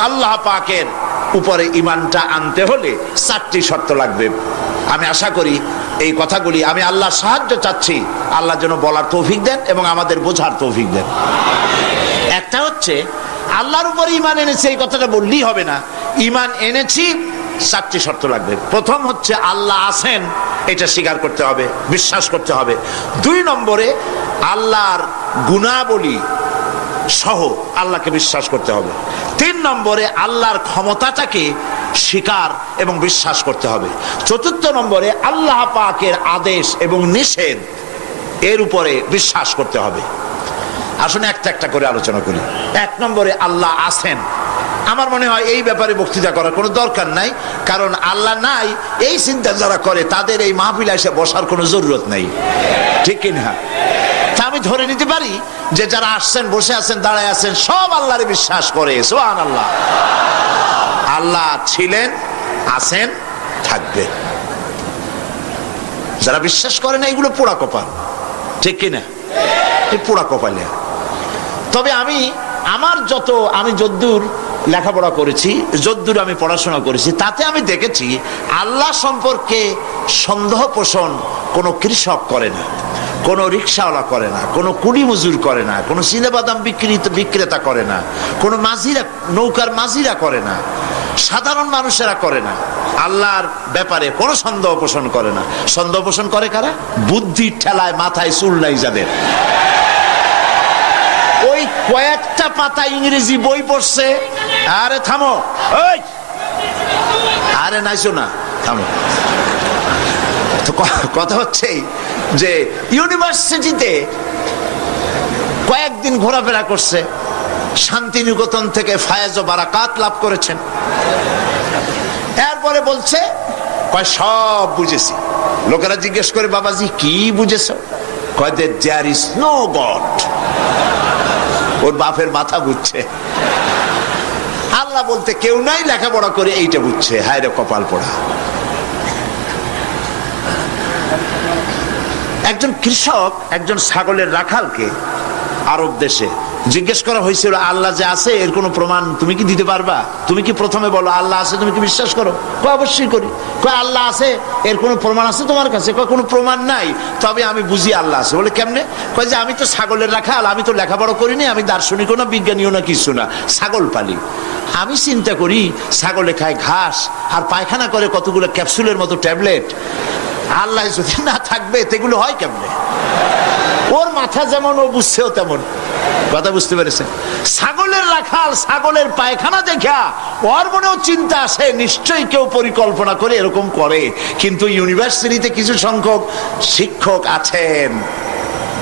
আল্লাহ পাকের উপরে ইমানটা আনতে হলে চারটি শর্ত লাগবে। আমি আশা করি এই কথাগুলি আমি আল্লাহ সাহায্য চাচ্ছি। আল্লাহ যেন বলার তৌফিক দেন এবং আমাদের বোঝার তৌফিক দেন। একটা হচ্ছে, আল্লাহর উপরে ইমান এনেছে, এই কথাটা বললেই হবে না। ইমান এনেছি, চারটি শর্ত লাগবে। প্রথম হচ্ছে, আল্লাহ আছেন, এটা স্বীকার করতে হবে, বিশ্বাস করতে হবে। দুই নম্বরে, আল্লাহর গুণাবলী সহ আল্লাহকে বিশ্বাস করতে হবে। তিন নম্বরে আল্লাহর ক্ষমতাটাকে স্বীকার এবং বিশ্বাস করতে হবে। চতুর্থ নম্বরে আল্লাহ পাকের আদেশ এবং নিষেধ এর উপরে বিশ্বাস করতে হবে। আসুন একটা একটা করে আলোচনা করি। এক নম্বরে আল্লাহ আছেন। আমার মনে হয় এই ব্যাপারে বক্তৃতা করার কোনো দরকার নাই, কারণ আল্লাহ নাই, এই চিন্তা যারা করে তাদের এই মাহফিলা এসে বসার কোনো জরুরত নেই। ঠিক কিনা? ধরে নিতে পারি যে যারা আসছেন, বসে আছেন, দাঁড়ায় আছেন, সব আল্লাহরে বিশ্বাস করে সোহান আল্লাহ আল্লাহ ছিলেন, আছেন থাকবে যারা বিশ্বাস করে না, এগুলো পোড়া কপাল। ঠিক কিনা? এই পোড়া কপালে তবে আমি, আমার যত, আমি যদ্দূর লেখাপড়া করেছি, যদ্দূর আমি পড়াশোনা করেছি, তাতে আমি দেখেছি, আল্লাহ সম্পর্কে সন্দেহ পোষণ কোনো কৃষক করে না। কোনো রিক্সাওয়ালা করে না, কোনো কুড়ি মজুর করে না, কোনো চিনেবাদাম বিক্রিত, বিক্রেতা করে না, কোনো মাঝিরা, নৌকার মাঝিরা করে না, সাধারণ মানুষেরা করে না, আল্লাহর ব্যাপারে কোনো সন্দেহ পোষণ করে না। সন্দেহ পোষণ করে কারা? বুদ্ধির ঠেলায় মাথায় চুল নাই যাদের। ওই কয়েকটা পাতা ইংরেজি বই পড়ছে, আরে থামো ওই আরে নাইছো না, থামো। কথা হচ্ছে যে ইউনিভার্সিটিতে কয়েকদিন ঘোরাফেরা করছে, শান্তিনিকেতন থেকে ফায়াজ ও বারাকাত লাভ করেছেন। এরপরে বলছে, কয়, সব বুঝেছি। লোকেরা জিজ্ঞেস করে, বাবাজি, কি বুঝেছ? কয় দেয়ার ইজ নো গড ওর বাপের মাথা বুঝছে। আল্লাহ বলতে, কেউ নাই লেখাপড়া করে, এইটা বুঝছে। হায় রে কপাল পড়া। একজন কৃষক, একজন ছাগলের রাখালকে আরব দেশে। জিজ্ঞেস করা হয়েছিল, আল্লাহ যে আছে, এর কোনো প্রমাণ তুমি কি দিতে পারবা? তুমি কি প্রথমে বলো, আল্লাহ আছে, তুমি কি বিশ্বাস করো? কয়, অবশ্যই করি। কয়, আল্লাহ আছে, এর কোনো প্রমাণ আছে তোমার কাছে? কয়, কোনো প্রমাণ নাই, তবে আমি বুঝি আল্লাহ আছে। বলে, কেমনে? কয় যে, আমি তো ছাগলের রাখাল, আমি তো লেখাপড়া করিনি, আমি দার্শনিকও না, বিজ্ঞানীও না, কিছু না। ছাগল পালি। আমি চিন্তা করি, ছাগলে খায় ঘাস, আর পায়খানা করে কতগুলো ক্যাপসুলের মতো ট্যাবলেট। আল্লাহ যদি না থাকবে তেগুলো হয় কেমনে? ওর মাথা যেমন, ও বুঝছেও তেমন। কথা বুঝতে পেরেছেন? ছাগলের রাখাল ছাগলের পায়খানা দেখা ওর মনেও চিন্তা আসে, নিশ্চয়ই কেউ পরিকল্পনা করে এরকম করে। কিন্তু ইউনিভার্সিটিতে কিছু সংখ্যক শিক্ষক আছেন।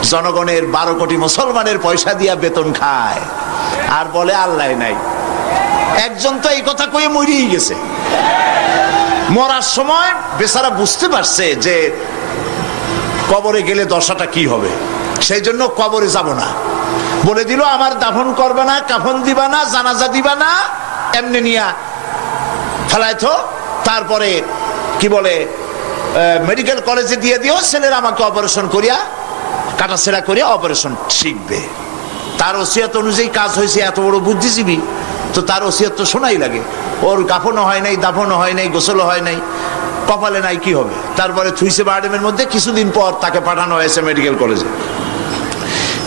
জনগণের বারো কোটি মুসলমানের পয়সা দিয়া বেতন খায়। আর বলে আল্লাহ নাই। একজন তো এই কথা কয়ে মরিয়ে গেছে। মরার সময় বেচারা বুঝতে পারছে যে কবরে গেলে দশাটা কি হবে। সেই জন্য কবরে যাব না। বলে দিল, আমার দাফন করবে না, কাফন দিবা না, জানাজা দিবা না, এমনি নিয়া ফেলাইতো তারপরে কি বলে মেডিকেল কলেজে দিয়ে দিও, ছেলেরা আমাকে অপারেশন করিয়া, কাটাছেড়া করিয়া অপারেশন শিখবে। তার ওসিয়াত অনুযায়ী কাজ হয়েছে, এত বড় বুদ্ধিজীবী। তো তার ওসিয়াত তো শোনাই লাগে। ওর গাফনও হয় নাই, দাফনও হয় নাই, গোসলও হয় নাই। কপালে নাই, কি হবে? তারপরে থুইসে বাডেমের মধ্যে কিছুদিন পর তাকে পাঠানো হয়েছে মেডিকেল কলেজে।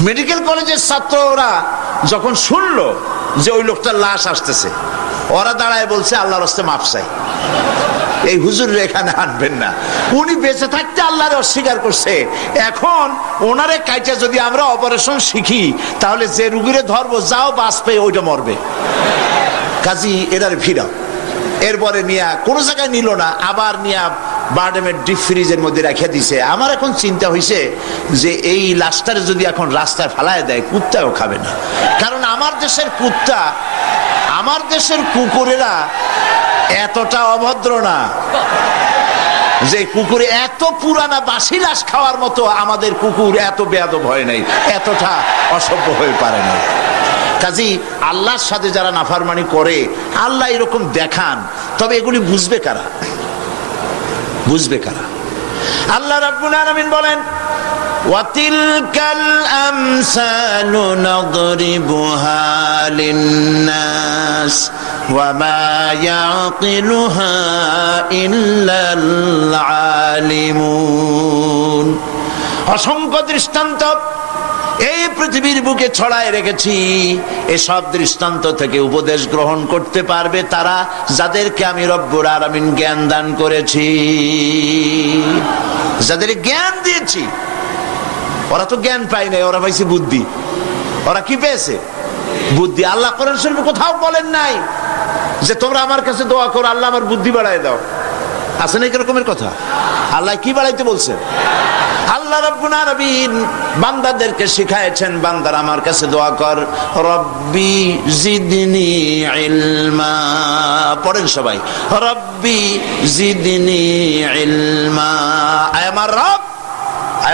মেডিকেল কলেজের ছাত্ররা যখন শুনলো যে ওই লোকটার লাশ আসতেছে, ওরা দাঁড়ায় বলছে, আল্লাহর হস্তে মাপ চাই। এই হুজুর এখানে আনবেন না। উনি বেঁচে থাকতে আল্লাহর অস্বীকার করছে। এখন ওনারে কাইটা যদি আমরা অপারেশন শিখি, তাহলে যে রুগীরে ধরবো, যাও পেয়ে ওইটা মরবে। কাজী এনারে ফিরাও এরপরে নিয়া কোনো জায়গায় নিল না, আবার নিয়া বার্ডেমের ডিপ ফ্রিজের মধ্যে রেখে দিছে। আমার এখন চিন্তা হয়েছে যে এই লাশটারে যদি এখন রাস্তায় ফালায় দেয়, কুত্তাও খাবে না। কারণ আমার দেশের কুত্তা, আমার দেশের কুকুরেরা এতটা অভদ্র না যে কুকুরে এত পুরানা বাসি লাশ খাওয়ার মতো আমাদের কুকুর এত বেয়াদব হয় নাই, এতটা অসভ্য হয়ে পারে না কাজী আল্লাহর সাথে যারা নাফারমানি করে আল্লাহ এরকম দেখান তবে এগুলি বুঝবে কারা বুঝবে কারা আল্লাহ রাব্বুল আলামিন বলেন وتلك الأمثال نضربها للناس وما يعقلها إلا العالمون অসংখ্য দৃষ্টান্ত এই পৃথিবীর বুকে ছড়ায় রেখেছি। এসব দৃষ্টান্ত থেকে উপদেশ গ্রহণ করতে পারবে তারা যাদেরকে আমি রব্বুর আরামিন জ্ঞান দান করেছি। যাদের জ্ঞান দিয়েছি, ওরা তো জ্ঞান পায় নাই, ওরা পাইছে বুদ্ধি। ওরা কি পেয়েছে? বুদ্ধি। আল্লাহ কোরআন শরীফে কোথাও বলেন নাই যে তোমরা আমার কাছে দোয়া করো, আল্লাহ আমার বুদ্ধি বাড়ায় দাও। আছে না এরকমের কথা? আল্লাহ কি বাড়াইতে বলছেন আল্লাহ রব্বুল আলামিন বান্দাদেরকে শিখাইছেন, বান্দার আমার কাছে দোয়া কর। রব্বি জিদনি ইলমা। পড়েন সবাই। রব্বি জিদনি ইলমা। আমার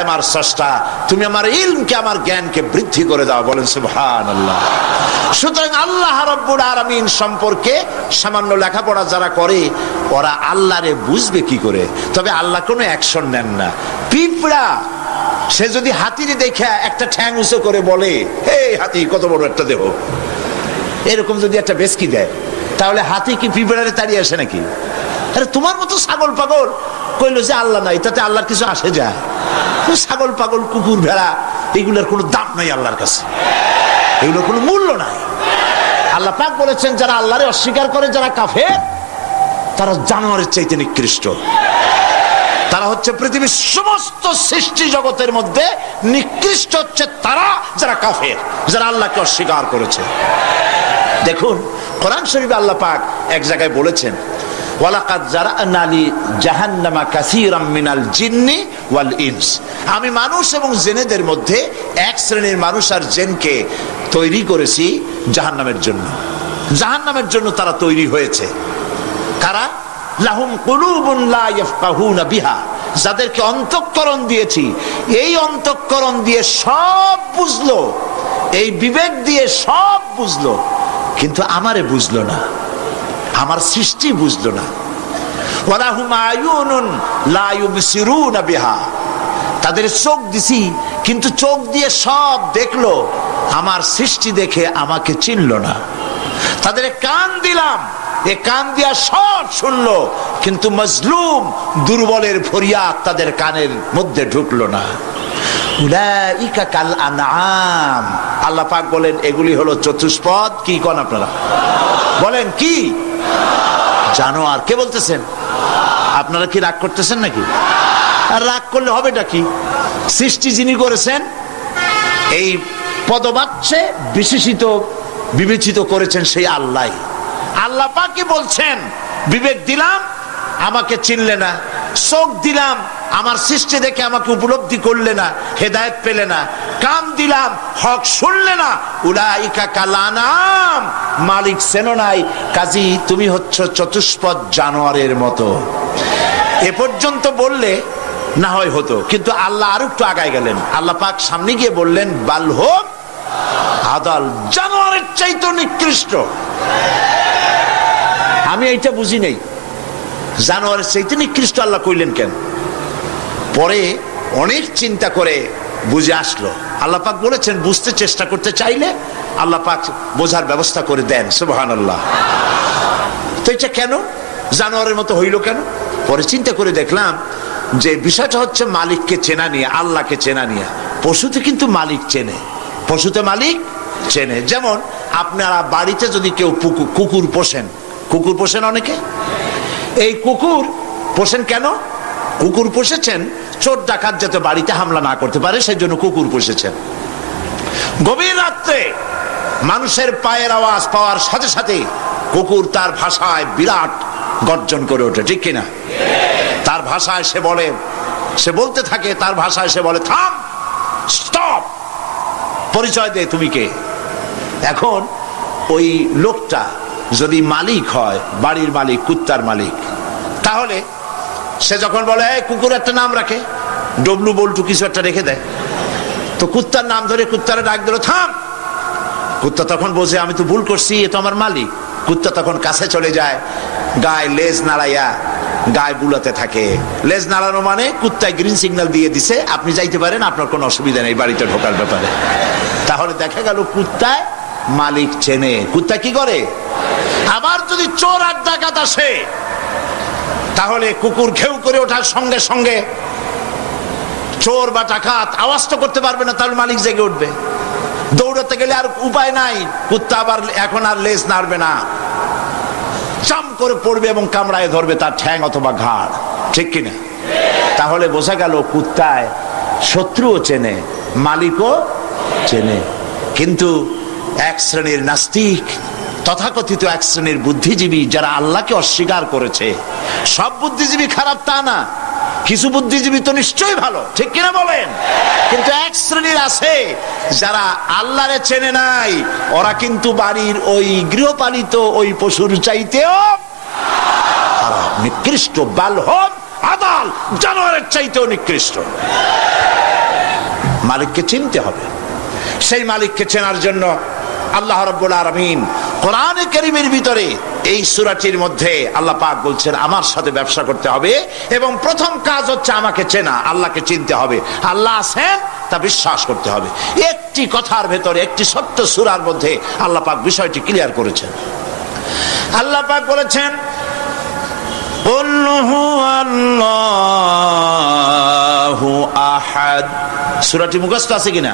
আমার স্রষ্টা, তুমি আমার ইলমকে, আমার জ্ঞানকে বৃদ্ধি করে দাও, বলেন সুবহানাল্লাহ। সুতরাং আল্লাহ রব্বুল আলামিন সম্পর্কে সামান্য লেখাপড়া যারা করে, ওরা আল্লাহরে বুঝবে কি করে? তবে আল্লাহ কোনো অ্যাকশন নেন না। পিঁপড়া, সে যদি হাতির দেখে একটা ঠ্যাং উঁচু করে বলে, হে হাতি, কত বড় একটা দেহ। এরকম যদি একটা বেসকি দেয়, তাহলে হাতি কি পিঁপড়ারে তাড়িয়ে আসে নাকি? আরে তোমার মতো ছাগল পাগল। কইলো যে আল্লাহ নাই, তাতে আল্লাহর কিছু আসে যায় ছাগল, পাগল, কুকুর, ভেড়া, এগুলোর কোনো দাম নাই আল্লাহর কাছে। এগুলোর কোনো মূল্য নাই। আল্লাহ পাক বলেছেন, যারা আল্লাহরে অস্বীকার করে, যারা কাফে তারা জানোয়ারের চাইতে নিকৃষ্ট। তারা হচ্ছে পৃথিবীর সমস্ত সৃষ্টি জগতের মধ্যে নিকৃষ্ট হচ্ছে তারা যারা কাফের, যারা আল্লাহকে অস্বীকার করেছে। দেখুন, কোরআন শরীফে আল্লাহ পাক এক জায়গায় বলেছেন, ওয়ালাকাদ জারা'না লি জাহান্নামা কাসীরাম মিনাল জিন্নি ওয়াল ইনস আমি মানুষ এবং জেনেদের মধ্যে এক শ্রেণির মানুষ আর জেনকে তৈরি করেছি জাহান্নামের জন্য। জাহান্নামের জন্য তারা তৈরি হয়েছে। কারা? লাহুম বিহা। যাদেরকে অন্তঃকরণ দিয়েছি, এই অন্তঃকরণ দিয়ে সব বুঝলো, এই বিবেক দিয়ে সব বুঝলো, কিন্তু আমারে বুঝলো না। আমার সৃষ্টি বুঝলো না। ওয়ালাহুম আয়ুনুন লা ইউবসিরুনা বিহা। তাদের চোখ দিছি, কিন্তু চোখ দিয়ে সব দেখল, আমার সৃষ্টি দেখে আমাকে চিনল না। তাদের কান দিলাম, এ কান দিয়া সব শুনলো, কিন্তু মজলুম দুর্বলের ফরিয়াদ তাদের কানের মধ্যে ঢুকলো না। কাল আনআম। আল্লাহ পাক বলেন, এগুলি হলো চতুষ্পদ, কি কোন আপনারা? বলেন কি? জানোয়ার, কে বলতেছেন? আপনারা কি রাগ করতেছেন নাকি? আর রাগ করলে হবেটা কি? সৃষ্টি যিনি করেছেন, এই পদবাচ্যে বিশেষিত, বিবেচিত করেছেন সেই আল্লাহ। আল্লাহ পাকি বলছেন, বিবেক দিলাম, আমাকে চিনলে না। চোখ দিলাম, আমার সৃষ্টি দেখে আমাকে উপলব্ধি করলে না, হেদায়ত পেলে না। কান দিলাম, হক শুনলে না। উলাইকা কালানাম। মালিক সেনো নাই। কাজী, তুমি হচ্ছ চতুষ্পদ জানোয়ারের মতো। এ পর্যন্ত বললে না হয় হতো, কিন্তু আল্লাহ আর একটু আগায় গেলেন। আল্লাহ পাক সামনে গিয়ে বললেন, বাল হোক, আদাল জানোয়ারের চাইতো নিকৃষ্ট। আমি এইটা বুঝি নেই। জানোয়ারের চাইতে নিকৃষ্ট আল্লাহ কইলেন কেন? পরে অনেক চিন্তা করে বুঝে আসলো। আল্লাহ পাক বলেছেন, বুঝতে চেষ্টা করতে চাইলে আল্লাহ পাক বোঝার ব্যবস্থা করে দেন সুবহান আল্লাহ তো এটা কেন? জানোয়ারের মতো হইল কেন? পরে চিন্তা করে দেখলাম যে বিষয়টা হচ্ছে মালিককে চেনা নিয়ে, আল্লাহকে চেনা নিয়ে। পশুতে কিন্তু মালিক চেনে। পশুতে মালিক চেনে। যেমন আপনারা বাড়িতে যদি কেউ কুকুর পোষেন কুকুর পোষেন অনেকে? এই কুকুর পোষেন কেন? কুকুর পুষেছেন, চোর ডাকাত যাতে বাড়িতে হামলা না করতে পারে সেই জন্য কুকুর পুষেছেন। গভীর রাত্রে মানুষের পায়ের আওয়াজ পাওয়ার সাথে সাথে কুকুর তার ভাষায় বিরাট গর্জন করে ওঠে, ঠিক কিনা? তার ভাষায় সে বলে, সে বলতে থাকে, তার ভাষায় সে বলে, থাম, স্টপ, পরিচয় দে তুমি কে? এখন ওই লোকটা যদি মালিক হয়, বাড়ির মালিক, কুত্তার মালিক, তাহলে সে যখন বলে "এই, কুকুর একটা নাম রাখে। ডবলু বল্টু কিছু একটা রেখে দেয়। তো কুত্তার নাম ধরে কুত্তারে ডাক দিল থাম! কুত্তা তখন বোঝে আমি তো ভুল করছি এ তো আমার মালিক। কুত্তা তখন কাছে চলে যায় গায়ে লেজ নাড়াইয়া গায়ে বুলাতে থাকে। লেজ নাড়ানো মানে কুত্তায় গ্রিন সিগন্যাল দিয়ে দিছে আপনি যাইতে পারেন আপনার কোনো অসুবিধা নেই বাড়িতে ঢোকার ব্যাপারে। তাহলে দেখা গেল কুত্তায় মালিক চেনে। কুত্তা কি করে? আবার যদি চোর আর ডাকাত আসে তাহলে কুকুর ঘেউ করে ওঠার সঙ্গে সঙ্গে চোর বা ডাকাত আওয়াজ তো করতে পারবে না, তাহলে মালিক জেগে উঠবে। দৌড়াতে গেলে আর উপায় নাই, কুত্তা আবার এখন আর লেজ নাড়বে না। চাম করে পড়বে এবং কামড়ায় ধরবে তার ঠ্যাং অথবা ঘাড়, ঠিক কিনা তাহলে বোঝা গেল কুত্তায় শত্রুও চেনে, মালিকও চেনে। কিন্তু এক শ্রেণির নাস্তিক তথাকথিত এক শ্রেণির বুদ্ধিজীবী যারা আল্লাহকে অস্বীকার করেছে। সব বুদ্ধিজীবী খারাপ তা না। কিছু বুদ্ধিজীবী তো নিশ্চয়ই ভালো। ঠিক কিনা বলেন? কিন্তু এক শ্রেণির আছে যারা আল্লাহরে চেনে নাই। ওরা কিন্তু বাড়ির ওই গৃহপালিত ওই পশুর চাইতেও নিকৃষ্ট বালহন আদাল, জানোয়ারের চাইতেও নিকৃষ্ট। মালিককে চিনতে হবে। সেই মালিককে চেনার জন্য আল্লাহ রব্বুল আলমিন কোরআনে কেরিমের ভিতরে এই সুরাটির মধ্যে আল্লাহ পাক বলছেন, আমার সাথে ব্যবসা করতে হবে এবং প্রথম কাজ হচ্ছে আমাকে চেনা, আল্লাহকে চিনতে হবে। আল্লাহ আছেন, তা বিশ্বাস করতে হবে। একটি কথার ভেতরে, একটি সত্য সুরার মধ্যে আল্লাহ পাক বিষয়টি ক্লিয়ার করেছেন। আল্লাহ পাক বলেছেন সুরাটি মুখস্থ আছে কিনা?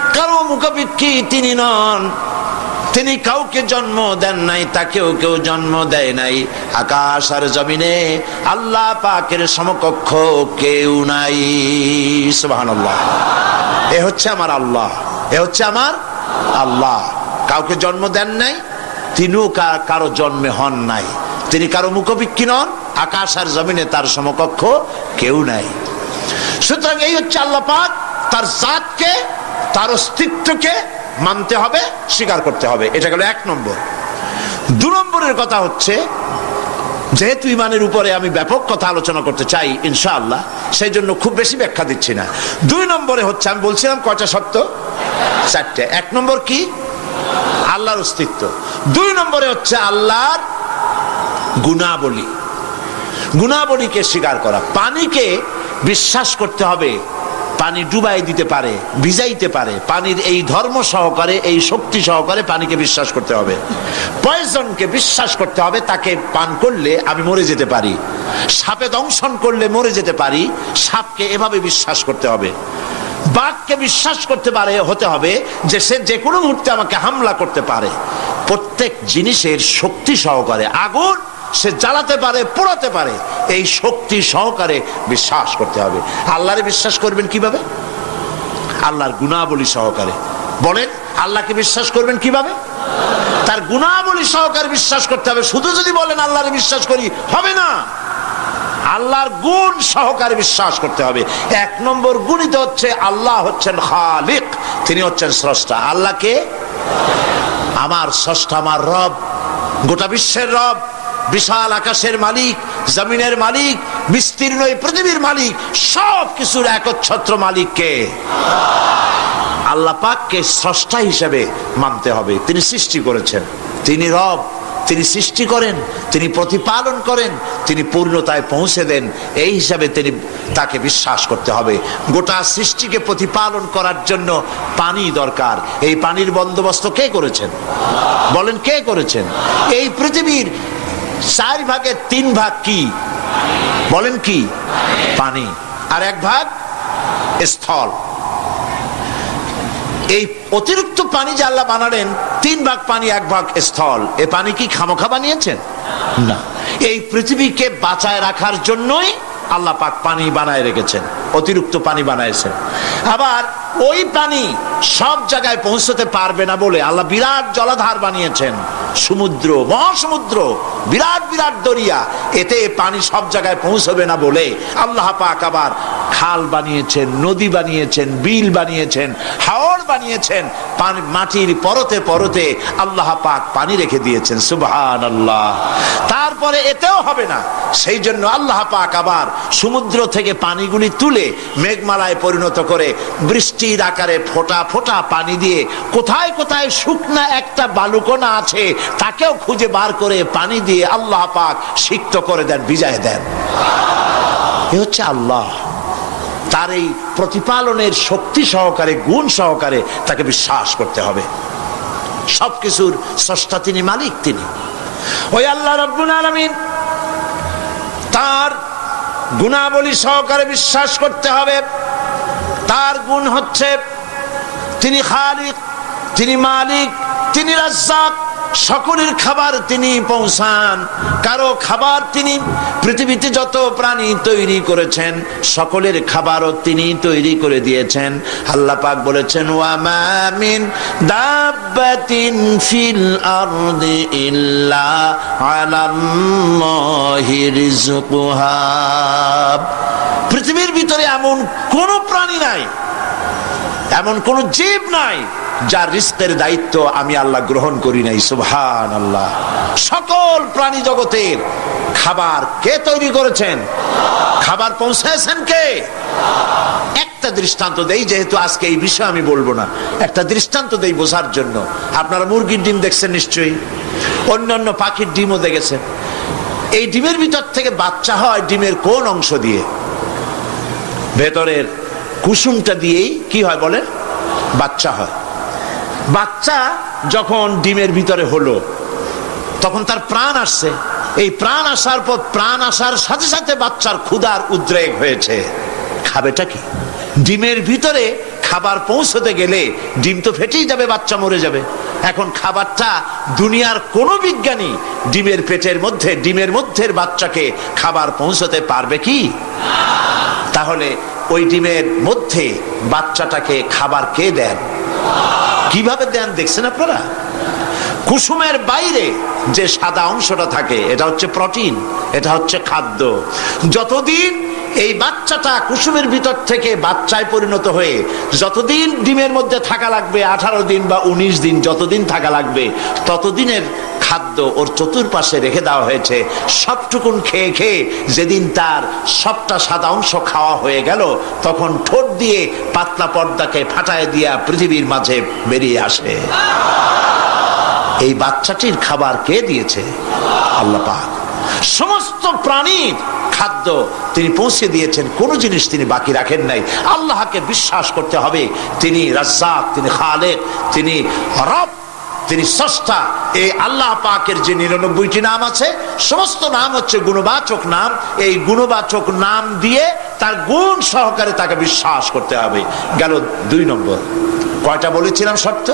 কারও মুখাপিক্ষি তিনি নন। তিনি কাউকে জন্ম দেন নাই, তাকেও কেউ জন্ম দেয় নাই। আকাশ আর জমিনে আল্লাহ পাকের সমকক্ষ কেউ নাই। এ হচ্ছে আমার আল্লাহ। এ হচ্ছে আমার আল্লাহ। কাউকে জন্ম দেন নাই, তিনিও কারও জন্মে হন নাই। তিনি কারও মুখবিক্ষি নন, আকাশ আর জমিনে তার সমকক্ষ কেউ নাই। সুতরাং এই হচ্ছে আল্লাহ পাক তার জাতকে তার অস্তিত্বকে মানতে হবে, স্বীকার করতে হবে। এটা গেল এক নম্বর। দু নম্বরের কথা হচ্ছে, যেহেতু ইমানের উপরে আমি ব্যাপক কথা আলোচনা করতে চাই, ইনশাআল্লাহ, সেই জন্য খুব বেশি ব্যাখ্যা দিচ্ছি না। দুই নম্বরে হচ্ছে, আমি বলছিলাম কয়টা সত্য? চারটে। এক নম্বর কি? আল্লাহর অস্তিত্ব। দুই নম্বরে হচ্ছে আল্লাহর গুণাবলী। গুণাবলীকে স্বীকার করা। পানিকে বিশ্বাস করতে হবে। পানি ডুবাই দিতে পারে, ভিজাইতে পারে। পানির এই ধর্ম সহকারে, এই শক্তি সহকারে পানিকে বিশ্বাস করতে হবে। পয়জনকে বিশ্বাস করতে হবে, তাকে পান করলে আমি মরে যেতে পারি। সাপে দংশন করলে মরে যেতে পারি, সাপকে এভাবে বিশ্বাস করতে হবে। বাঘকে বিশ্বাস করতে পারে, হতে হবে যে সে যে কোনো মুহূর্তে আমাকে হামলা করতে পারে। প্রত্যেক জিনিসের শক্তি সহকারে, আগুন সে জ্বালাতে পারে, পোড়াতে পারে। এই শক্তি সহকারে বিশ্বাস করতে হবে। আল্লাহরে বিশ্বাস করবেন কীভাবে? আল্লাহর গুণাবলী সহকারে। বলেন, আল্লাহকে বিশ্বাস করবেন কীভাবে? তার গুণাবলী সহকারে বিশ্বাস করতে হবে। শুধু যদি বলেন, আল্লাহরে বিশ্বাস করি, হবে না। আল্লাহর গুণ সহকারে বিশ্বাস করতে হবে। এক নম্বর গুণিত হচ্ছে, আল্লাহ হচ্ছেন খালিক, তিনি হচ্ছেন স্রষ্টা। আল্লাহকে? আমার স্রষ্টা, আমার রব। গোটা বিশ্বের রব। বিশাল আকাশের মালিক, জমিনের মালিক, বিস্তীর্ণ পৃথিবীর মালিক সব কিছুর একচ্ছত্র মালিককে আল্লাহ পাককে স্রষ্টা হিসেবে মানতে হবে। তিনি সৃষ্টি করেছেন, তিনি রব, তিনি সৃষ্টি করেন, তিনি প্রতিপালন করেন, তিনি পূর্ণতায় পৌঁছে দেন। এই হিসাবে তিনি তাকে বিশ্বাস করতে হবে। গোটা সৃষ্টিকে প্রতিপালন করার জন্য পানি দরকার। এই পানির বন্দোবস্ত কে করেছেন? বলেন কে করেছেন? এই পৃথিবীর চার ভাগের তিন ভাগ কি? বলেন কি? পানি। আর এক ভাগ স্থল। এই অতিরিক্ত পানি যে আল্লাহ বানালেন, তিন ভাগ পানি, এক ভাগ স্থল। এ পানি কি খামোখা বানিয়েছেন? না। এই পৃথিবীকে বাঁচায় রাখার জন্যই আল্লাহ পাক পানি বানায় রেখেছেন, অতিরিক্ত পানি বানাইছেন। আবার ওই পানি সব জায়গায় পৌঁছতে পারবে না বলে আল্লাহ বিরাট জলাধার বানিয়েছেন। সমুদ্র, মহাসমুদ্র, বিরাট বিরাট দরিয়া, এতে পানি সব জায়গায় পৌঁছবে না বলে আল্লাহ পাক আবার খাল বানিয়েছেন, নদী বানিয়েছেন, বিল বানিয়েছেন। হাওড় বানিয়েছেন। মাটির পরতে পরতে আল্লাহ পাক পানি রেখে দিয়েছেন সুবহান আল্লাহ তারপর এতেও হবে না। সেই জন্য আল্লাহ পাক আবার সমুদ্র থেকে পানিগুলি তুলে মেঘমালায় পরিণত করে বৃষ্টির আকারে ফোঁটা ফোঁটা পানি দিয়ে কোথায় কোথায় শুকনা একটা বালুকোনা আছে তাকেও খুঁজে বার করে পানি দিয়ে আল্লাহ পাক সিক্ত করে দেন বিজয় দেন। এ হচ্ছে আল্লাহ। তার এই প্রতিপালনের শক্তি সহকারে, গুণ সহকারে তাকে বিশ্বাস করতে হবে। সব কিছুর স্রষ্টা তিনি, মালিক তিনি। ওই আল্লাহ রব্বুল আলমিন তার গুণাবলী সহকারে বিশ্বাস করতে হবে। তার গুণ হচ্ছে তিনি খালিক, তিনি মালিক, তিনি রাজ্জাক। সকলের খাবার তিনি পৌঁছান। কারও খাবার তিনি পৃথিবীতে যত প্রাণী তৈরি করেছেন, সকলের খাবারও তিনি তৈরি করে দিয়েছেন। আল্লাহ পাক বলেছেন ওয়ামামিন দাব্বাতিন ফিল আরদি ইল্লা আলাল্লাহি রিজকুহা পৃথিবীর ভিতরে এমন কোন প্রাণী নাই, এমন কোন জীব নাই যার রিস্কের দায়িত্ব আমি আল্লাহ গ্রহণ করি নাই সুবহান আল্লাহ সকল প্রাণী জগতের খাবার কে তৈরি করেছেন? খাবার পৌঁছেছেন কে? একটা দৃষ্টান্ত দেই, যেহেতু আজকে এই বিষয়ে আমি বলব না। একটা দৃষ্টান্ত দেই বোঝার জন্য। আপনারা মুরগির ডিম দেখছেন নিশ্চয়ই। অন্যান্য পাখির ডিমও দেখেছেন। এই ডিমের ভিতর থেকে বাচ্চা হয় ডিমের কোন অংশ দিয়ে? ভেতরের কুসুমটা দিয়েই কি হয় বলেন? বাচ্চা হয়। বাচ্চা যখন ডিমের ভিতরে হলো, তখন তার প্রাণ আসছে। এই প্রাণ আসার পর প্রাণ আসার সাথে সাথে বাচ্চার ক্ষুধার উদ্রেক হয়েছে। খাবেটা কি? ডিমের ভিতরে খাবার পৌঁছতে গেলে ডিম তো ফেটেই যাবে, বাচ্চা মরে যাবে। এখন খাবারটা দুনিয়ার কোন বিজ্ঞানী ডিমের পেটের মধ্যে, ডিমের মধ্যে বাচ্চাকে খাবার পৌঁছতে পারবে কি? তাহলে ওই ডিমের মধ্যে বাচ্চাটাকে খাবার কে দেন? কীভাবে দেন দেখছেন আপনারা? কুসুমের বাইরে যে সাদা অংশটা থাকে, এটা হচ্ছে প্রোটিন, এটা হচ্ছে খাদ্য। যতদিন এই বাচ্চাটা কুসুমের ভিতর থেকে বাচ্চায় পরিণত হয়ে, যতদিন ডিমের মধ্যে থাকা লাগবে আঠারো দিন বা ১৯ দিন যতদিন থাকা লাগবে, ততদিনের খাদ্য ওর চতুর্পাশে রেখে দেওয়া হয়েছে। সবটুকুন খেয়ে খেয়ে যেদিন তার সবটা সাদা অংশ খাওয়া হয়ে গেল, তখন ঠোঁট দিয়ে পাতলা পর্দাকে ফাটায় দিয়া পৃথিবীর মাঝে বেরিয়ে আসে। এই বাচ্চাটির খাবার কে দিয়েছে? আল্লাহ পাক। সমস্ত প্রাণীর খাদ্য তিনি পৌঁছে দিয়েছেন, কোনো জিনিস তিনি বাকি রাখেন নাই। আল্লাহকে বিশ্বাস করতে হবে, তিনি রাজ্জাক, তিনি খালেক, তিনি রব। তিনি স্রষ্টা এই আল্লাহ পাকের যে নিরানব্বইটি নাম আছে, সমস্ত নাম হচ্ছে গুণবাচক নাম। এই গুণবাচক নাম দিয়ে তার গুণ সহকারে তাকে বিশ্বাস করতে হবে। গেল দুই নম্বর। কয়টা বলেছিলাম শর্ত?